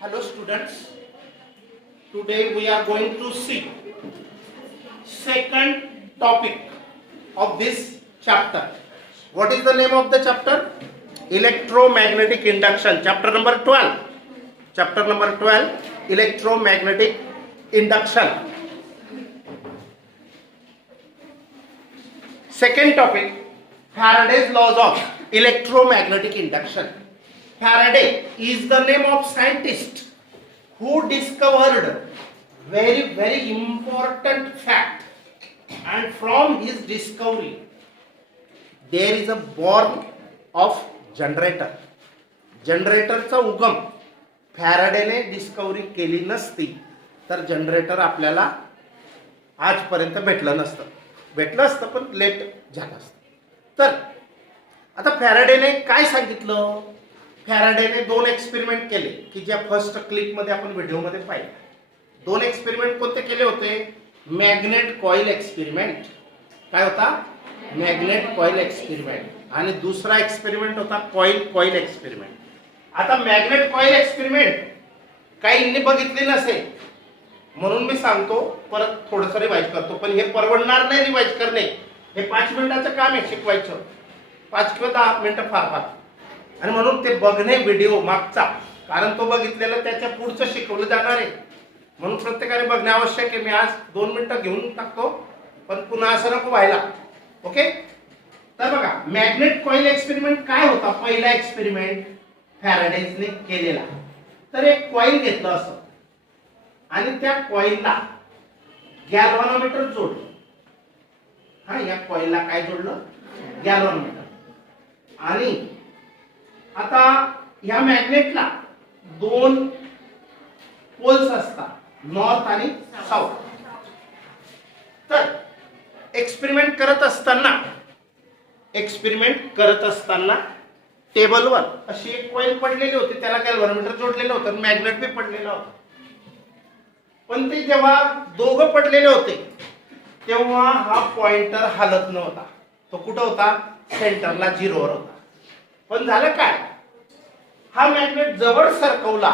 Hello students, today we are going to see second topic of this chapter. What is the name of the chapter? Electromagnetic induction, chapter number 12. Chapter number 12, electromagnetic induction. Second topic, Faraday's laws of electromagnetic induction. Faraday is the name of scientist who discovered very important fact, and from his discovery there is a born of generator. जनरेटरचा उगम फॅराडेने discovery केली नसती तर generator आपल्याला आजपर्यंत भेटलं असतं पण लेट झालं असतं. तर आता फॅराडेने काय सांगितलं? फॅराडेने दोन एक्सपेरिमेंट केले की ज्या फर्स्ट क्लिप मध्ये आपण व्हिडिओ मध्ये पाहिले. दोन एक्सपेरिमेंट कोणते केले होते? Magnet coil experiment. काय होता? Magnet coil experiment. आणि दुसरा एक्सपेरिमेंट होता कॉइल एक्सपेरिमेंट. आता मॅग्नेट कॉइल एक्सपेरिमेंट काहींनी बघितले नसेल म्हणून मी सांगतो, परत थोडंसं रिवाइज करतो, पण हे परवडणार नाही रिवाइज करणे. हे 5 मिनिटाचं काम आहे शिकवायचं, 5 किंवा 10 मिनिटं फार. आणि म्हणून ते बघणे व्हिडिओ मागचा, कारण तो बघितलेला त्याच्या पुढचं शिकवलं जाणार आहे, म्हणून प्रत्येकाने बघणे आवश्यक आहे. मी आज 2 मिनिटं घेऊन टाकतो, पण पुन्हा असं नको व्हायला. ओके, तर बघा मॅग्नेट कॉइल एक्सपेरिमेंट काय होता? पहिला एक्सपेरिमेंट फॅराडेने केलेला. तर एक कॉइल घेतलं असं आणि त्या कॉइलला गॅल्व्हनोमीटर जोडलं. हा, या कॉइलला काय जोडलं? गॅल्व्हनोमीटर. आणि आता या मॅग्नेटला 2 पोल्स असतात, नॉर्थ आणि साऊथ. तर एक्सपेरिमेंट करत असताना टेबलवर अशी एक कॉइल पडलेली होती, त्याला गॅल्व्हनोमीटर जोडलेलं होतं, मॅग्नेट बी पडलेलं होतं. पण ते जेव्हा दोघं पडलेले होते तेव्हा हा पॉइंटर हलत नव्हता. तो कुठं होता? सेंटरला, 0 वर होता. पण झालं काय? हा मॅग्नेट जवळ सरकवला,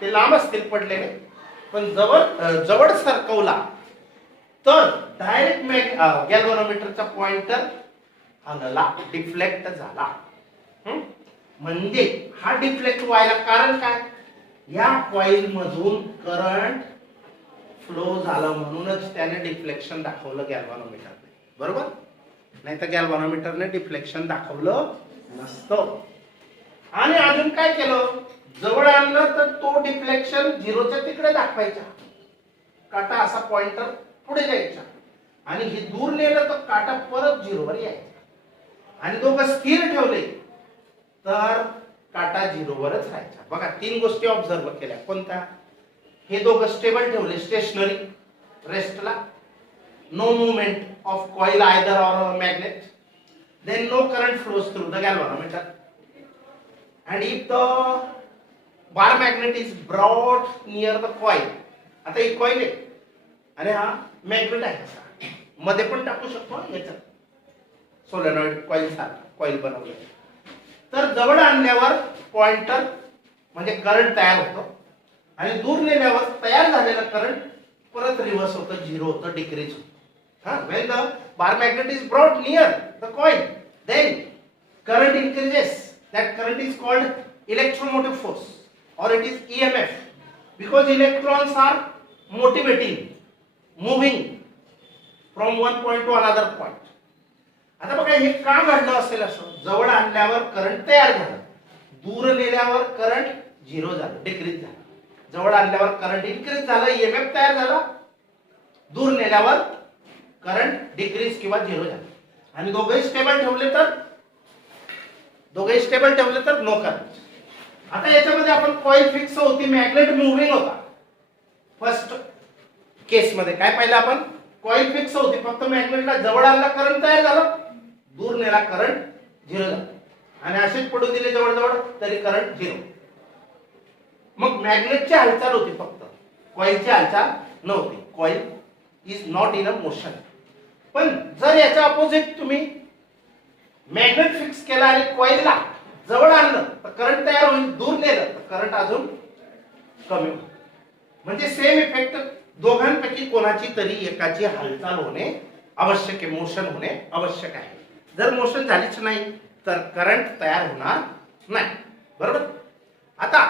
ते लांब असतील पडलेले, पण जवळ सरकवला तर डायरेक्ट गॅल्व्हनोमीटरचा पॉइंटर हलला, डिफ्लेक्ट झाला. म्हणजे हा डिफ्लेक्ट व्हायला कारण काय? या कॉइल मधून करंट फ्लो झाला म्हणूनच त्याने डिफ्लेक्शन दाखवलं गॅल्व्हनोमीटरने. बरोबर? नाही तर गॅल्व्हनोमीटरने डिफ्लेक्शन दाखवलं नसतं. आणि अजून काय केलं? जवळ आणलं तर तो डिफ्लेक्शन 0च्या तिकडे दाखवायचा, काटा असा पॉइंटर पुढे जायचा. आणि हे दूर नेलं तर काटा परत 0 वर यायचा. आणि दोघं स्थिर ठेवले तर काटा 0 वरच राहायचा. बघा 3 गोष्टी ऑब्झर्व केल्या. कोणत्या? हे दोघं स्टेबल ठेवले, स्टेशनरी, रेस्टला, no movement of coil either or magnet, then no current flows through the galvanometer, and if the bar magnet is brought near the coil. आता ही कॉइल आहे आणि हा मॅग्नेट आहे, मध्ये पण टाकू शकतो याच्यात, सोलेनॉइड कॉइल सारखा कॉइल बनवले. तर जवळ आणल्यावर पॉइंटर म्हणजे करंट तयार होतो आणि दूर नेल्यावर तयार झालेलं करंट परत रिव्हर्स होतं, 0 होतं, डिक्रीज होतं. When the bar magnet is brought near the coil, then current increases. That current is called electromotive force, or it is EMF, because electrons are moving from one point to another point. आता बघा हे का घडलं असेल? असं जवळ आणल्यावर current तयार झालं, दूर नेल्यावर करंट 0 झालं, डिक्रीज झालं. जवळ आणल्यावर करंट इन्क्रीज झालं, EMF तयार झाला, दूर नेल्यावर करंट डिक्रीज किंवा 0 झालं. आणि दोघेही स्टेबल ठेवले तर नो करंट. आता याच्यामध्ये आपण कॉइल फिक्स होती, मॅग्नेट मूव्हिंग होता. फर्स्ट केस मध्ये काय पाहिलं आपण? कॉइल फिक्स होती, फक्त मॅग्नेटला जवळ आणला करंट तयार झालं, दूर नेला करंट 0 झालं. आणि असेच पडू दिले जवळ तरी करंट 0. मग मॅग्नेटची हालचाल होती फक्त, कॉइलची हालचाल नव्हती. Coil is not in a motion. पण जर याच्या अपोजिट तुम्ही मॅग्नेट फिक्स केला आणि कॉइलला जवळ आणलं तर करंट तयार होईल, दूर नेलं तर करंट अजून कमी होते. म्हणजे सेम इफेक्ट दोघांपैकी कोणाची तरी एकाची हालचाल होणे आवश्यक आहे, मोशन होणे आवश्यक आहे. जर मोशन झालीच नाही तर करंट तयार होणार नाही. बरोबर. आता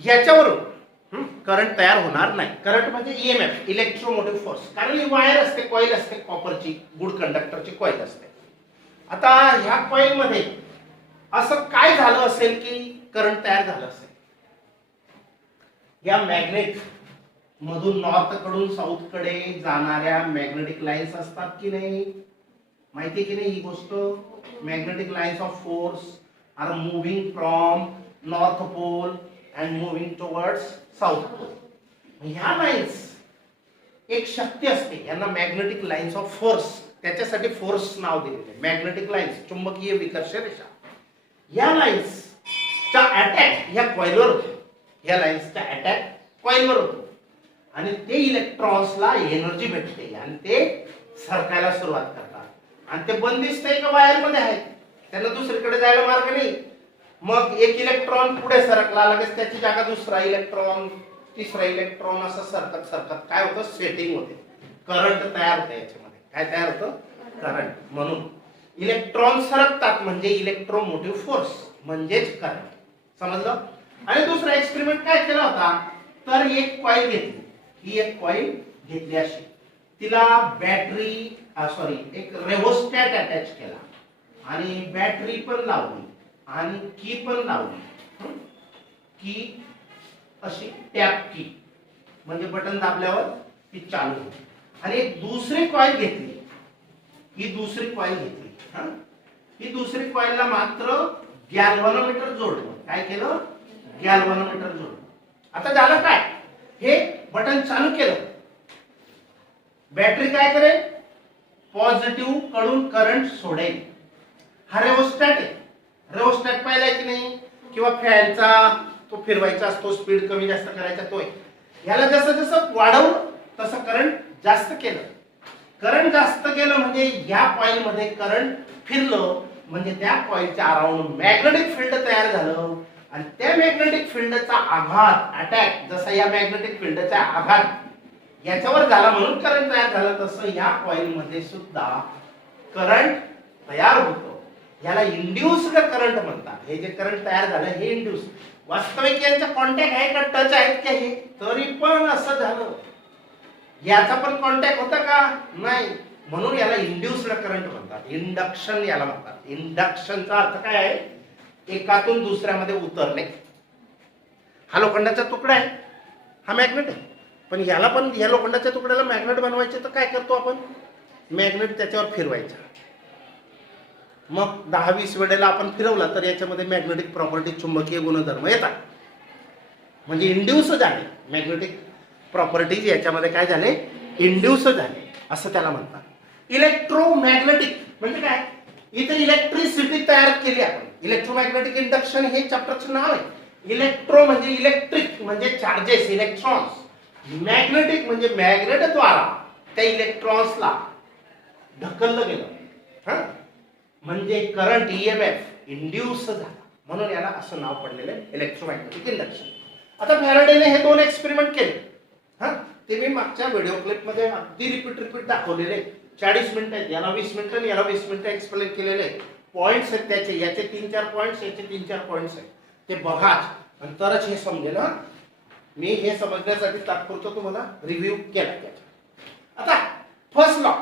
याच्यावरून करंट तयार होणार नाही. करंट म्हणजे ईएमएफ, इलेक्ट्रोमोटिव्ह फोर्स. कारण ही वायर असते, कॉईल असते, कॉपरची, गुड कंडक्टरची कॉईल असते. आता ह्या कॉईल मध्ये असं काय झालं असेल की करंट तयार झालं असेल. या मॅग्नेट मधून नॉर्थ कडून साऊथ कडे जाणाऱ्या मॅग्नेटिक लाईन्स असतात की नाही, माहिती की नाही ही गोष्ट. Magnetic lines of force are moving from north pole and moving towards south pole. ह्या लाईन्स एक शक्ती असते, यांना मॅग्नेटिक लाईन्स ऑफ फोर्स, त्याच्यासाठी फोर्स नाव दिलेले. मॅग्नेटिक लाईन्स, चुंबकीय विकर्ष रेषा. या लाईन्सचा अटॅक ह्या कॉइलवर होतो. या लाईन्सचा अटॅक कॉइलवर होतो आणि ते इलेक्ट्रॉन्सला एनर्जी भेटते आणि ते सरकायला सुरुवात करतात. आणि ते बंदिस्त एका वायर मध्ये आहेत, त्यांना दुसरीकडे जायला मार्ग नाही. मग एक इलेक्ट्रॉन पुढे सरकला, लगेच त्याची जागा दुसरा इलेक्ट्रॉन, तिसरा इलेक्ट्रॉन, असं सरकत सरकत काय होतं, सेटिंग होते, करंट तयार होते. याच्यामध्ये काय तयार होतं, करंट. म्हणून इलेक्ट्रॉन सरकतात म्हणजे इलेक्ट्रोमोटिव्ह फोर्स म्हणजेच करंट. समजलं. आणि दुसरा एक्सपेरिमेंट काय केला होता, तर एक कॉईल घेतली, ही एक कॉईल घेतली अशी, तिला बॅटरी सॉरी एक रेव्होस्टॅट अटॅच केला आणि बॅटरी पण लावली आणि की पण लावली. की अशी टॅप की म्हणजे बटन दाबल्यावर ती चालू होते. आणि एक दुसरी कॉईल घेतली, ही दुसरी कॉईल घेतली. ही दुसरी कॉईलला मात्र गॅल्व्हनोमीटर जोडलं. काय केलं, गॅल्व्हनोमीटर जोडलं. आता झालं काय, हे बटन चालू केलं, बॅटरी काय करेल, पॉझिटिव्ह कडून करंट सोडेल. हा रेव्होस्टॅट आहे. रेव्होस्टॅट पाहिलाय की नाही, किंवा फॅनचा तो फिरवायचा असतो, स्पीड कमी जास्त करायचा तोय. याला जसं जसं वाढवलं तसं करंट जास्त केलं. करंट जास्त केलं म्हणजे या कॉईल मध्ये करंट फिरलं म्हणजे त्या कॉईलच्या अराउंड मॅग्नेटिक फील्ड तयार झालं आणि त्या मॅग्नेटिक फील्डचा आघात, अटॅक, जसा या मॅग्नेटिक फील्डचा आघात याच्यावर झाला म्हणून करंट तयार झालं, तसं या कॉईल मध्ये सुद्धा करंट तयार होतं. याला इंड्यूस्ड करंट म्हणतात. हे जे करंट तयार झालं हे इंड्यूस. वास्तविक यांचा कॉन्टॅक्ट आहे का, टच आहेत का, हे तरी पण असं झालं. याचा पण कॉन्टॅक्ट होता का, नाही. म्हणून याला इंड्यूस्ड करंट म्हणतात, इंडक्शन याला म्हणतात. इंडक्शनचा अर्थ काय आहे, एकातून दुसऱ्यामध्ये उतरणे. हा लोखंडाचा तुकडा आहे, हा मॅग्नेट आहे, पण याला पण, या लोखंडाच्या तुकड्याला मॅग्नेट बनवायचे तर काय करतो आपण, मॅग्नेट त्याच्यावर फिरवायचा. मग 10-20 वेळेला आपण फिरवला तर याच्यामध्ये मॅग्नेटिक प्रॉपर्टी, चुंबकीय गुणधर्म येतात. म्हणजे इंड्यूस झाले मॅग्नेटिक प्रॉपर्टीज, याच्यामध्ये काय झाले, इंड्यूस झाले असं त्याला म्हणतात. इलेक्ट्रोमॅग्नेटिक म्हणजे काय, इथे इलेक्ट्रिसिटी तयार केली आपण. इलेक्ट्रोमॅग्नेटिक इंडक्शन हे चॅप्टरचं नाव आहे. इलेक्ट्रो म्हणजे इलेक्ट्रिक म्हणजे चार्जेस, इलेक्ट्रॉन्स. मॅग्नेटिक म्हणजे मॅग्नेटद्वारा त्या इलेक्ट्रॉन्सला ढकललं गेलं, म्हणजे करंट, ईएमएफ इंड्यूस झाला. म्हणून याला असं नाव पडलेलं आहे, इलेक्ट्रोमॅग्नेटिक इंडक्शन. आता फॅराडेने हे दोन एक्सपेरिमेंट केले. ते मी मागच्या व्हिडिओ क्लिप मध्ये अगदी रिपीट दाखवलेले. 40 मिनिटं आहेत, याला 20 मिनिटं आणि याला 20 मिनिटं एक्सप्लेन केलेले. पॉइंट्स आहेत त्याचे, याचे 3-4 पॉइंट्स, याचे 3-4 पॉइंट्स आहेत. ते बघा आणि तरच हे समजेल. मी हे समजण्यासाठी तात्पुरतं तुम्हाला रिव्ह्यू केला त्याचा. आता फर्स्ट लॉ,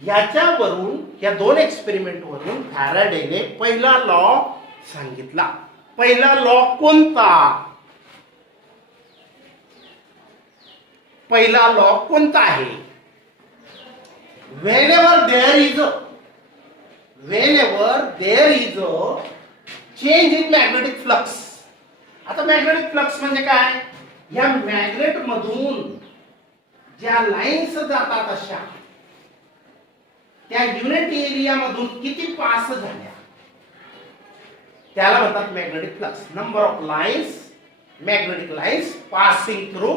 याच्यावरून, या दोन एक्सपेरिमेंट वरून फॅराडेने पहिला लॉ सांगितला. पहिला लॉ कोणता, पहिला लॉ कोणता आहे, whenever there is a change in magnetic flux. आता मॅग्नेटिक फ्लक्स म्हणजे काय, या मॅग्नेट मधून ज्या लाईन्स जातात अशा त्या युनिट एरिया मधून किती पास झाल्या त्याला म्हणतात magnetic flux. Number of lines, magnetic lines passing through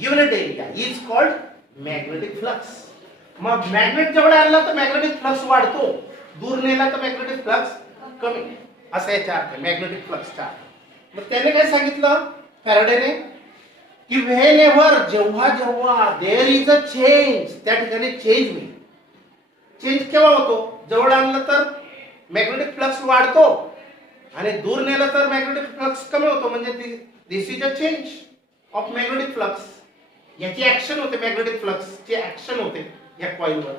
unit area is called magnetic flux. मग मॅग्नेट जवळ आला तर मॅग्नेटिक फ्लक्स वाढतो, दूर नेला तर मॅग्नेटिक फ्लक्स कमी, असा याचा अर्थ मॅग्नेटिक फ्लक्सचा. मग त्याने काय सांगितलं फॅराडेने की व्हेन एव्हर जेव्हा जेव्हा देअर इज अ चेंज त्या ठिकाणी चेंज होईल. चेंज केव्हा होतो? जवळ आणलं तर मॅग्नेटिक फ्लक्स वाढतो आणि दूर नेलं तर मॅग्नेटिक फ्लक्स कमी होतो. म्हणजे this is a change of magnetic flux. याची ऍक्शन होते, मॅग्नेटिक फ्लक्स ची ऍक्शन होते या कॉइलवर.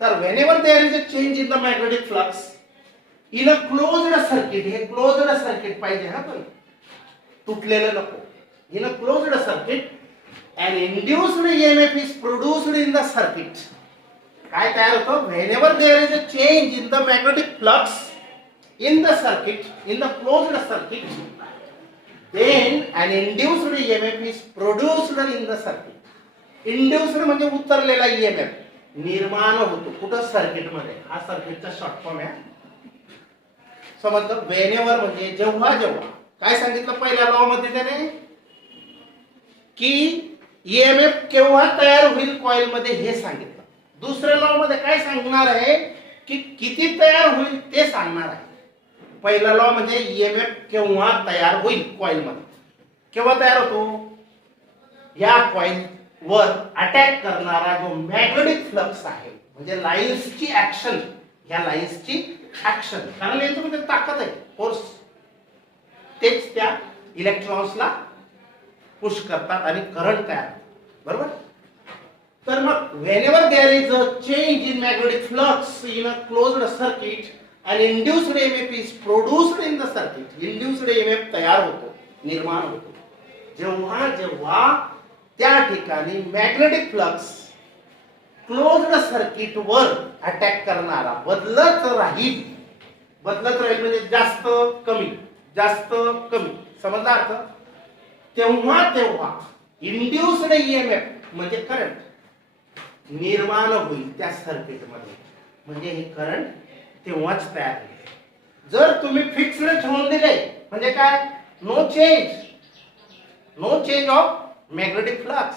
तर whenever there is a change in the magnetic flux in a closed circuit, हे क्लोज्ड सर्किट पाहिजे हा, पण तुटलेलं नको. In a closed circuit an induced EMF is produced in the circuit. काय तयार होतं? whenever there is a change in the magnetic flux in the circuit, in the closed circuit, then an induced EMF is produced in the circuit. Induced म्हणजे उतरलेला EMF निर्माण होतो. कुठं? Circuit मध्ये. हा सर्किटचा शॉर्ट फॉर्म आहे. समजलं? whenever म्हणजे जेव्हा जेव्हा. काय सांगितलं पहिल्या लॉ मध्ये त्याने? की ईएमएफ केव्हा तयार होईल कॉइल मध्ये हे सांगितलं. दुसऱ्या लॉ मध्ये काय सांगणार आहे? की किती तयार होईल ते सांगणार आहे. पहिला लॉ म्हणजे ईएमएफ केव्हा तयार होईल कॉइल मध्ये. केव्हा तयार होतो? या कॉइल वर अटॅक करणारा जो मॅग्नेटिक फ्लक्स आहे, म्हणजे लाईन्सची ऍक्शन, या लाईन्सची ऍक्शन, कारण याच्यामध्ये ताकद आहे, फोर्स, तेच त्या इलेक्ट्रॉन्सला पुश करतात आणि करंट तयार होतो. बरोबर? तर मग whenever there is a change in magnetic flux in a closed circuit and induced EMF is produced in the circuit. Induced EMF तयार होतो, निर्माण होतो जेव्हा जेव्हा त्या ठिकाणी मॅग्नेटिक फ्लक्स क्लोज्ड सर्किट वर अटॅक करणारा बदलत राहील. बदलत राहील म्हणजे जास्त कमी, जास्त कमी. समजला अर्थ? तेव्हा तेव्हा इंड्युस्ड ईएमएफ म्हणजे करंट निर्माण होईल त्या सर्किट मध्ये. म्हणजे हे करंट तेव्हाच तयार होईल. जर तुम्ही फिक्स्ड ठेवून दिले म्हणजे काय? No change, no change of magnetic flux.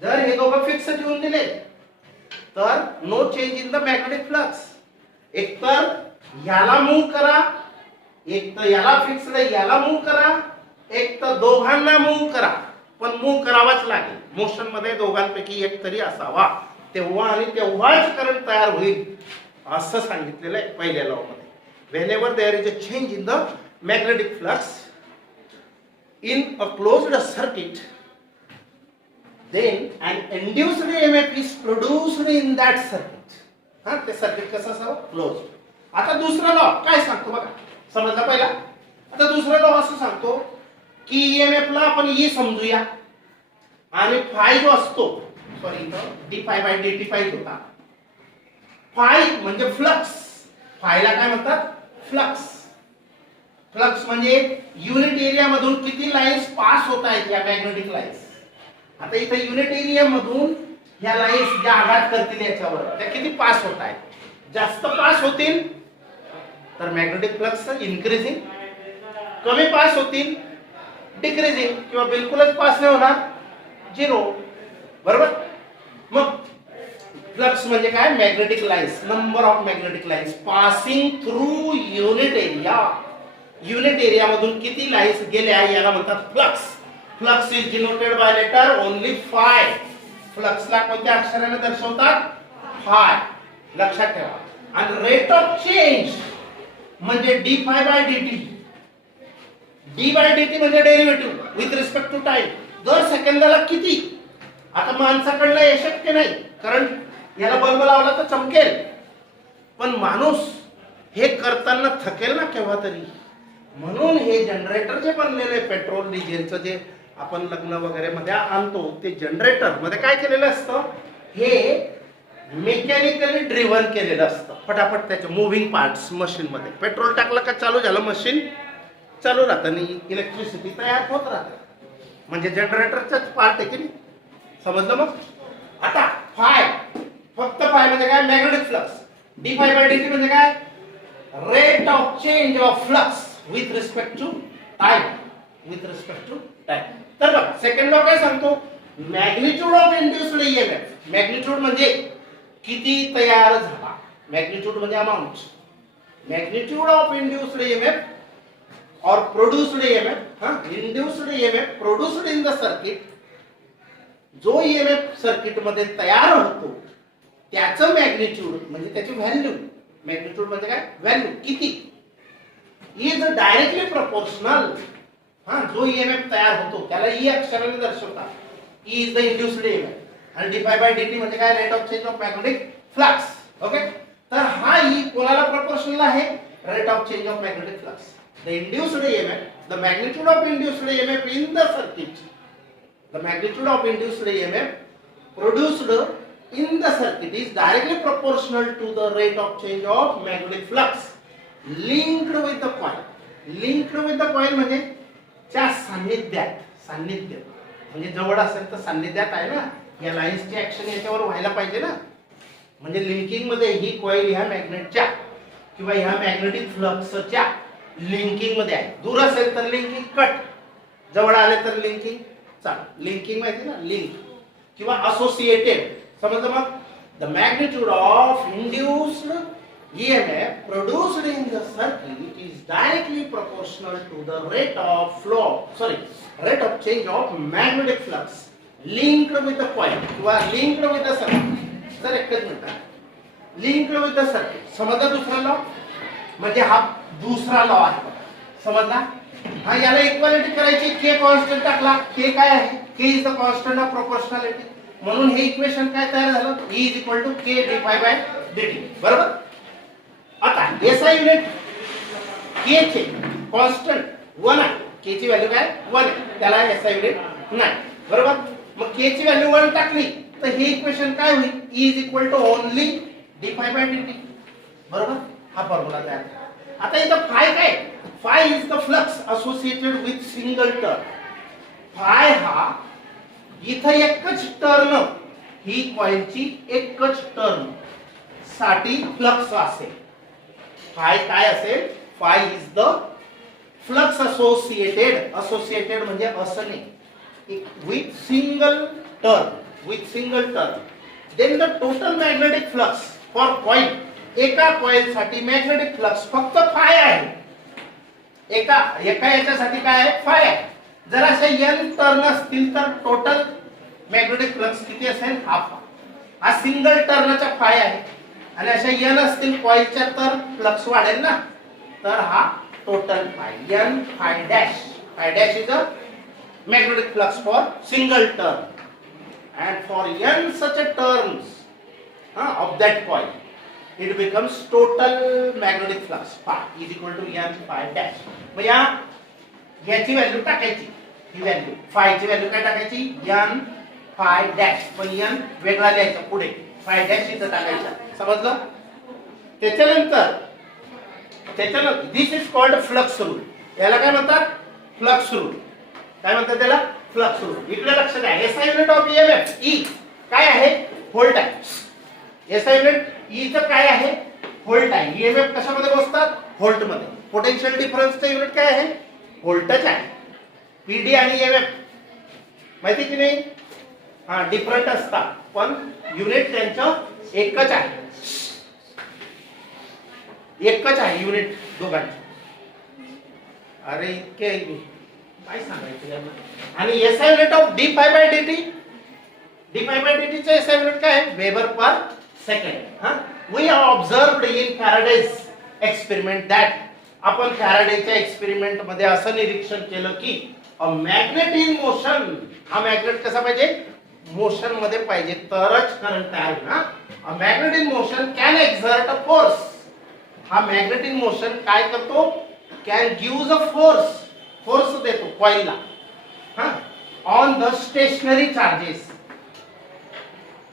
जर हे दोघं फिक्स ठेवून दिले तर no change in the magnetic flux. एक तर याला मूव्ह करा, एक तर याला फिक्स्ड याला मूव्ह करा, एक तर दोघांना मूव्ह करा, पण मूव्ह करावाच लागेल. मोशन मध्ये दोघांपैकी एक तरी असावा, तेव्हा आणि तेव्हाच करंट तयार होईल असं सांगितलेलं आहे पहिल्या लॉ मध्ये. Whenever there is a change in the magnetic flux in a closed circuit then an induced EMF is produced in that circuit. हा, ते सर्किट कसं असावं? क्लोज. आता दुसरा लॉ काय सांगतो बघा. समजला पहिला? आता दुसरा लॉ असं सांगतो की ईएमएफ ला आपण ई समजूया आणि फाय जो असतो, सॉरी इथं d phi by d t पाहिजे होता. फाय म्हणजे फ्लक्स. फायला काय म्हणतात? फ्लक्स. फ्लक्स म्हणजे युनिट एरिया मधून किती लाईन्स पास होत आहेत या मॅग्नेटिक लाईन्स. आता इथे युनिट एरिया मधून ह्या लाईन्स ज्या आघात करतील याच्यावर त्या किती पास होत आहेत. जास्त पास होतील तर मॅग्नेटिक फ्लक्स इन्क्रीजिंग, कमी पास होतील डिक्रीजिंग, किंवा बिलकुलच पास नाही होणार, झिरो. बरोबर? मग फ्लक्स म्हणजे काय? Magnetic lines, number of magnetic lines passing through unit area. Unit area मधून किती लाईन्स गेल्या याला म्हणतात flux. Flux is denoted by letter only phi. फ्लक्सला कोणत्या अक्षराने दर्शवतात? फाय. लक्षात ठेवा. आणि रेट ऑफ चेंज म्हणजे d phi by d t. D by d t म्हणजे derivative with respect to time. दर सेकंदाला किती? आता माणसाकडनं हे शक्य नाही, कारण याला बल्ब लावला तर चमकेल, पण माणूस हे करताना थकेल ना केव्हा तरी. म्हणून हे जनरेटर जे बनलेले पेट्रोल डिझेलचं जे आपण लग्न वगैरे मध्ये आणतो, ते जनरेटर मध्ये काय केलेलं असतं? हे मेकॅनिकली ड्रिव्हन केलेलं असतं. फटाफट त्याचे मूव्हिंग पार्ट्स मशीन मध्ये. पेट्रोल टाकलं का चालू झालं, मशीन चालू राहतं आणि इलेक्ट्रिसिटी तयार होत राहते. म्हणजे जनरेटरचाच पार्ट आहे की नाही. समजलं? मग आता फाय, फक्त फाय म्हणजे काय? Magnetic flux. D phi by d t म्हणजे काय? Rate of change of flux with respect to time. With respect to time. तर बघा सेकंड लॉ काय सांगतो? Magnitude of induced EMF. Magnitude म्हणजे किती तयार झाला. मॅग्निट्यूड म्हणजे amount. Magnitude of induced EMF or produced EMF, induced EMF produced in the circuit, जो EMF सर्किट मध्ये तयार होतो त्याचं मॅग्निट्यूड म्हणजे त्याची व्हॅल्यू, मॅग्निट्यूड म्हणजे काय, व्हॅल्यू किती, इज डायरेक्टली प्रोपोर्शनल, जो EMF तयार होतो त्याला E अक्षराने दर्शवतात, E is the induced EMF आणि dy by dt म्हणजे काय, rate of change of magnetic flux. Okay, तर हा E कोणाला प्रोपोर्शनल आहे, rate of change of magnetic flux. The induced EMF, the magnitude of induced EMF in the circuit, the magnitude of induced EMF produced in the circuit is directly proportional to the rate of change of magnetic flux linked with the coil. Linked with the coil म्हणजे च्या सान्निध्यात, सान्निध्य म्हणजे जवळ असेल तर सान्निध्यात आहे ना, या लाईन्सची ऍक्शन याच्यावर व्हायला पाहिजे ना, म्हणजे लिंकिंग मध्ये ही कॉइल ह्या मॅग्नेटच्या किंवा ह्या मॅग्नेटिक फ्लक्सच्या लिंकिंग मध्ये आहे. दूर असेल तर लिंकिंग कट, जवळ आले तर लिंकिंग चालू. लिंकिंग माहिती ना, लिंक किंवा असोसिएटेड, समजलं मग. The magnitude of induced EMF produced in the circuit is directly proportional to the rate of change of magnetic flux linked with the coil किंवा linked with the circuit. Sir एकच minute, linked with the circuit समजला. दुसरा law म्हणजे हा दुसरा law आहे, समजला. हा, याला इक्वालिटी करायची, के कॉन्स्टंट टाकला, के काय आहे, k is the constant of proportionality, म्हणून हे इक्वेशन काय तयार झालं, E is equal to k dy by dt. बरोबर. आता एसआय युनिट के चे कॉन्स्टंट 1 आहे, के ची व्हॅल्यू काय 1 आहे, त्याला एसआय युनिट नाही. बरोबर. मग के ची व्हॅल्यू 1 टाकली तर हे इक्वेशन काय होईल, E is equal to only dy by dt. बरोबर. हा फॉर्म्युला तयार झाला. आता इथं फाय काय, five is the flux associated with single turn. Five हा इथं एकच टर्न, ही कॉइलची एकच टर्न साठी फ्लक्स असेल. फाय काय असेल, phi is the flux associated, associated म्हणजे असणे, with single turn, then the total magnetic flux for coil, एका कॉइल साठी मॅग्नेटिक फ्लक्स फक्त फाय आहे, एका याच्यासाठी काय आहे, फाय आहे. जर अशा n टर्न असतील तर टोटल मॅग्नेटिक फ्लक्स किती असेल, हा सिंगल टर्नचा फाय आहे, आणि अशा n असतील कॉइलच्या तर फ्लक्स वाढेल ना, तर हा total five, n five dash is a magnetic flux for single turn, and for n such a turns of that coil it becomes total magnetic flux phi is equal to n phi dash. मग याची value टाकायची, ही value five ची value काय टाकायची, n phi dash, पण n वेगळा लिहायचा पुढे, phi dash इथं टाकायचा. समजलं. त्याच्यानंतर दिस इज कॉल्ड फ्लक्स रूल. याला काय म्हणतात, फ्लक्स रूल. काय म्हणतात त्याला, फ्लक्स रूल. इकडे लक्ष द्या, SI unit of EMF E काय आहे, व्होल्ट आहे. एसआय युनिट E चं काय आहे, व्होल्ट आहे. EMF कशामध्ये मोजतात, व्होल्ट मध्ये. पोटेन्शियल डिफरन्सचं युनिट काय आहे, व्होल्टच आहे. PD आणि EMF माहिती की नाही, डिफरंट असतात पण युनिट त्यांचं एकच आहे, युनिट दोघांचं. अरे इतके काय सांगायचं. आणि SI unit of dy by dt, चं एसआय युनिट काय आहे, weber per second. We have observed in Faraday's experiment that, आपण फॅराडेच्या एक्सपेरिमेंट मध्ये असं निरीक्षण केलं की अ मॅग्नेट इन मोशन, हा मॅग्नेट कसा पाहिजे, मोशन मध्ये पाहिजे तरच करंट तयार होईल. A magnet in motion can exert a force, हा मॅग्नेट इन मोशन काय करतो, कॅन गिव्ह अ फोर्स देतो कॉइलला on the stationary charges.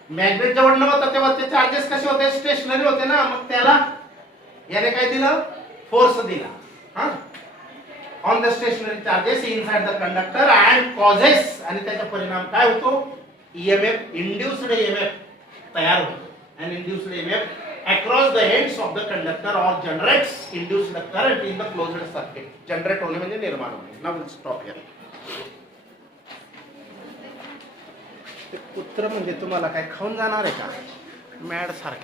Magnet जेव्हा नव्हता तेव्हा ते चार्जेस कसे होते, स्टेशनरी होते ना, मग त्याला याने काय दिलं, फोर्स दिला on the stationary charges inside the conductor and causes, आणि त्याचा परिणाम काय होतो, EMF, इंड्युस्ड EMF तयार होतो. and induced EMF across the ends of the conductor or generates induced current in the closed circuit. Generate होणे म्हणजे निर्माण होणे. Now we'll stop here. कुत्र म्हणजे तुम्हाला काय खाऊन जाणार आहे का, मॅड सारखे.